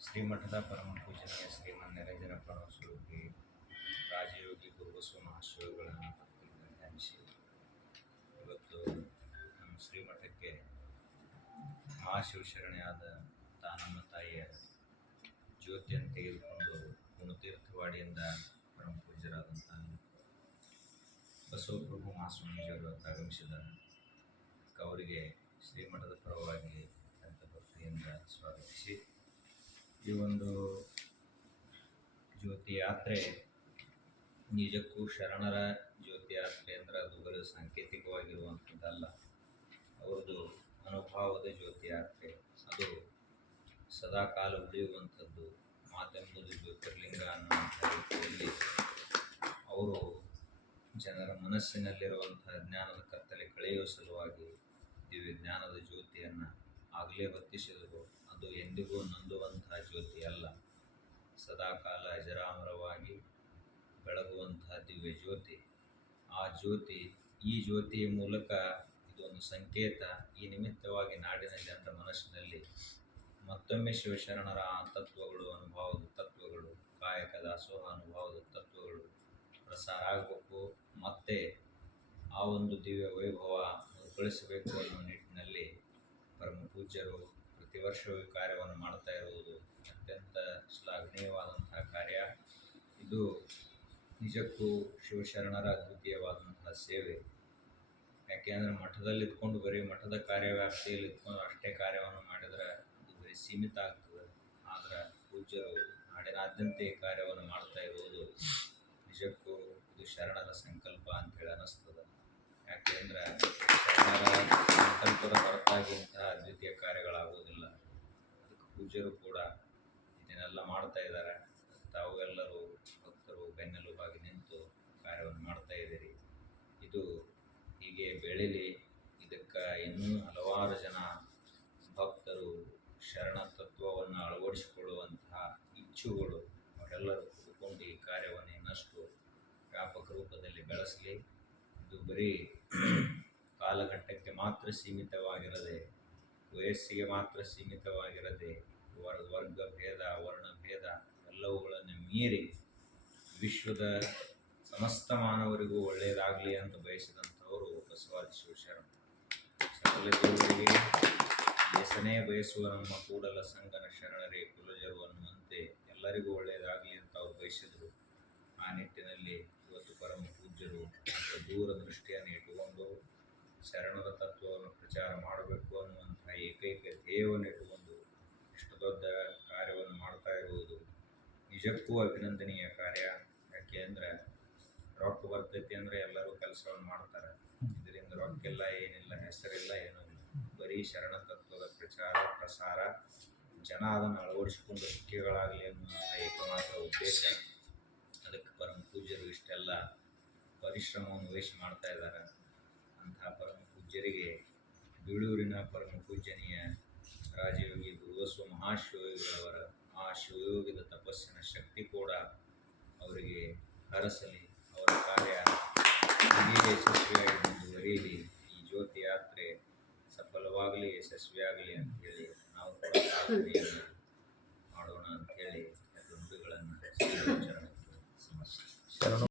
ಶ್ರೀಮಠದ ಪರಮ ಪೂಜನೀಯ ಶ್ರೀಮನ್ ನಿರಂಜನಪ್ಪ ಸ್ವರೂಪಿ ರಾಜಯೋಗಿ ಗುರುಬಸವ ಮಹಾಶಿವಗಳನ್ನು ಭಕ್ತಿಯಿಂದ ಧ್ಯಾನಿಸಿ ಇವತ್ತು ನಮ್ಮ ಶ್ರೀಮಠಕ್ಕೆ ಮಹಾಶಿವಶರಣೆಯಾದ ತಾನಮ್ಮ ತಾಯಿಯ ಜ್ಯೋತಿಯನ್ನು ತೆಗೆದುಕೊಂಡು ಗುಣತೀರ್ಥವಾಡಿಯಿಂದ ಪರಮ ಪೂಜ್ಯರಾದಂಥ ಬಸವಪ್ರಭು ಮಹಾಸ್ವಾಮೀಜಿಯವರು ಆಗಮಿಸಿದ್ದಾರೆ. ಅವರಿಗೆ ಶ್ರೀಮಠದ ಪರವಾಗಿ ಅತ್ಯಂತ ಭಕ್ತಿಯಿಂದ ಸ್ವಾಗತಿಸಿ ಈ ಒಂದು ಜ್ಯೋತಿ ಯಾತ್ರೆ ನಿಜಕ್ಕೂ ಶರಣರ ಜ್ಯೋತಿ ಯಾತ್ರೆ ಅಂದರೆ ಅದು ಬರೀ ಸಾಂಕೇತಿಕವಾಗಿರುವಂಥದ್ದಲ್ಲ. ಅವ್ರದ್ದು ಅನುಭವದ ಜ್ಯೋತಿ ಯಾತ್ರೆ, ಅದು ಸದಾಕಾಲ ಉಳಿಯುವಂಥದ್ದು. ಮಾತೆಂಬುದು ಜ್ಯೋತಿರ್ಲಿಂಗ ಅನ್ನುವಂಥ ರೀತಿಯಲ್ಲಿ ಅವರು ಜನರ ಮನಸ್ಸಿನಲ್ಲಿರುವಂತಹ ಜ್ಞಾನದ ಕತ್ತಲೆ ಕಳೆಯುವ ಸಲುವಾಗಿ ದಿವ್ಯ ಜ್ಞಾನದ ಜ್ಯೋತಿಯನ್ನು ಆಗಲೇ ಹೊತ್ತಿಸಿದರು. ಅದು ಎಂದಿಗೂ ನಂದುವಂತಹ ಜ್ಯೋತಿ ಅಲ್ಲ, ಸದಾಕಾಲ ಅಜರಾಮರವಾಗಿ ಬೆಳಗುವಂತಹ ದಿವ್ಯ ಜ್ಯೋತಿ. ಆ ಜ್ಯೋತಿ, ಈ ಜ್ಯೋತಿಯ ಮೂಲಕ ಇದೊಂದು ಸಂಕೇತ. ಈ ನಿಮಿತ್ತವಾಗಿ ನಾಡಿನ ಜನರ ಮನಸ್ಸಿನಲ್ಲಿ ಮತ್ತೊಮ್ಮೆ ಶಿವಶರಣರ ತತ್ವಗಳು, ಅನುಭವದ ತತ್ವಗಳು, ಕಾಯಕ ದಾಸೋಹ ಅನುಭವದ ತತ್ವಗಳು ಪ್ರಸಾರ ಆಗಬೇಕು. ಮತ್ತೆ ಆ ಒಂದು ದಿವ್ಯ ವೈಭವ ಮರುಕಳಿಸಬೇಕು ಅನ್ನೋ ನಿಟ್ಟಿನಲ್ಲಿ ಪರಮ ಪೂಜ್ಯರು ಪ್ರತಿ ವರ್ಷವೂ ಈ ಕಾರ್ಯವನ್ನು ಮಾಡ್ತಾ ಇರುವುದು ಅತ್ಯಂತ ಶ್ಲಾಘನೀಯವಾದಂತಹ ಕಾರ್ಯ. ಇದು ನಿಜಕ್ಕೂ ಶಿವಶರಣರ ಅದ್ವಿತೀಯವಾದಂತಹ ಸೇವೆ. ಯಾಕೆಂದರೆ ಮಠದಲ್ಲಿ ಇದ್ಕೊಂಡು ಬರೀ ಮಠದ ಕಾರ್ಯವ್ಯಾಪ್ತಿಯಲ್ಲಿ ಇದ್ಕೊಂಡು ಅಷ್ಟೇ ಕಾರ್ಯವನ್ನು ಮಾಡಿದರೆ ಅದು ಬರೀ ಸೀಮಿತ ಆಗ್ತದೆ. ಆದರೆ ಪೂಜ್ಯರು ನಾಡಿನಾದ್ಯಂತ ಈ ಕಾರ್ಯವನ್ನು ಮಾಡ್ತಾ ಇರುವುದು ನಿಜಕ್ಕೂ ಇದು ಶರಣರ ಸಂಕಲ್ಪ ಅಂತೇಳಿ ಅನ್ನಿಸ್ತದೆ. ಯಾಕೆಂದರೆ ಶರಣರ ಸಂಕಲ್ಪದ ಹೊರತಾಗಿ ಇಂತಹ ಅದ್ವಿತೀಯ ಕಾರ್ಯಗಳಾಗುವುದಿಲ್ಲ. ಅದಕ್ಕೆ ಪೂಜ್ಯರು ಕೂಡ ಇದನ್ನೆಲ್ಲ ಮಾಡ್ತಾ ಇದ್ದಾರೆ. ತಾವು ಎಲ್ಲರೂ ಭಕ್ತರು ಬೆನ್ನೆಲುಬಾಗಿ ನಿಂತು ಕಾರ್ಯವನ್ನು ಮಾಡ್ತಾ ಇದ್ದೀರಿ. ಇದು ಹೀಗೆ ಬೆಳೀಲಿ. ಇದಕ್ಕೆ ಇನ್ನೂ ಹಲವಾರು ಜನ ಭಕ್ತರು ಶರಣ ತತ್ವವನ್ನು ಅಳವಡಿಸಿಕೊಳ್ಳುವಂತಹ ಇಚ್ಛುಗಳು ಅವರೆಲ್ಲರೂ ಕೂಡಿಕೊಂಡು ಈ ಕಾರ್ಯವನ್ನು ಇನ್ನಷ್ಟು ವ್ಯಾಪಕ ರೂಪದಲ್ಲಿ ಬೆಳೆಸಲಿ. ಇದು ಬರೀ ಕಾಲಘಟ್ಟಕ್ಕೆ ಮಾತ್ರ ಸೀಮಿತವಾಗಿರದೆ, ವಯಸ್ಸಿಗೆ ಮಾತ್ರ ಸೀಮಿತವಾಗಿರದೆ, ವರ್ಗ ಭೇದ, ವರ್ಣಭೇದ ಎಲ್ಲವುಗಳನ್ನು ಮೀರಿ ವಿಶ್ವದ ಸಮಸ್ತ ಮಾನವರಿಗೂ ಒಳ್ಳೆಯದಾಗಲಿ ಅಂತ ಬಯಸಿದಂಥವರು ಬಸವಾದಿ ಶಿವಶರಣ. ಸಕಲ ದೇವರಿಗೆ ದೇಶನೇ ಬಯಸುವ ನಮ್ಮ ಕೂಡಲ ಸಂಗನ ಶರಣರೇ ಕುಲಜರು ಅನ್ನುವಂತೆ ಎಲ್ಲರಿಗೂ ಒಳ್ಳೆಯದಾಗಲಿ ಅಂತ ಅವ್ರು ಬಯಸಿದರು. ಆ ನಿಟ್ಟಿನಲ್ಲಿ ಇವತ್ತು ಪರಮ ಪೂಜ್ಯರು ದೂರದೃಷ್ಟಿಯನ್ನು ಇಟ್ಟುಕೊಂಡು ಶರಣರ ತತ್ವವನ್ನು ಪ್ರಚಾರ ಮಾಡಬೇಕು ಅನ್ನುವಂಥ ಏಕೈಕ ಧ್ಯೇಯವನ್ನು ಇಟ್ಟುಕೊಂಡು ಇಷ್ಟು ದೊಡ್ಡ ಕಾರ್ಯವನ್ನು ಮಾಡ್ತಾ ಇರುವುದು ನಿಜಕ್ಕೂ ಅಭಿನಂದನೀಯ ಕಾರ್ಯ. ಯಾಕೆ ಅಂದರೆ ರೊಕ್ಕ ಬರ್ತೈತಿ ಅಂದರೆ ಎಲ್ಲರೂ ಕೆಲಸವನ್ನು ಮಾಡ್ತಾರೆ. ಇದರಿಂದ ರೊಕ್ಕಿಲ್ಲ, ಏನಿಲ್ಲ, ಹೆಸರಿಲ್ಲ, ಏನೂ ಇಲ್ಲ. ಬರೀ ಶರಣ ತತ್ವದ ಪ್ರಚಾರ ಪ್ರಸಾರ, ಜನ ಅದನ್ನು ಅಳವಡಿಸಿಕೊಂಡು ಸುಖಿಗಳಾಗಲಿ ಅನ್ನುವಂಥ ಏಕಮಾತ್ರ ಉದ್ದೇಶ. ಅದಕ್ಕೆ ಪರಮ ಪೂಜ್ಯರು ಇಷ್ಟೆಲ್ಲ ಪರಿಶ್ರಮವನ್ನು ವಹಿಸಿ ಮಾಡ್ತಾ ಇದ್ದಾರೆ. ಅಂತಹ ಪರಮ ಪೂಜ್ಯರಿಗೆ ಬೀಳೂರಿನ ಪರಮ ಪೂಜ್ಯನೀಯ ರಾಜಯೋಗಿ ಗುರುಬಸವ ಮಹಾಶಿವಯೋಗಿಗಳವರ ಆ ಶಿವಯೋಗದ ತಪಸ್ಸಿನ ಶಕ್ತಿ ಕೂಡ ಅವರಿಗೆ ಹರಸಲಿ. ಅವರ ಕಾರ್ಯ ಹೀಗೆ ಯಶಸ್ವಿಯಾಗಿ ಮುಂದುವರಿಯಲಿ. ಈ ಜ್ಯೋತಿ ಯಾತ್ರೆ ಸಫಲವಾಗಲಿ, ಯಶಸ್ವಿಯಾಗಲಿ ಅಂಥೇಳಿ ನಾವು ಕೂಡ ಪ್ರಾರ್ಥನೆಯನ್ನು ಮಾಡೋಣ ಅಂಥೇಳಿ ನುಡಿಗಳನ್ನು ಸಮರ್ಪಿಸಿ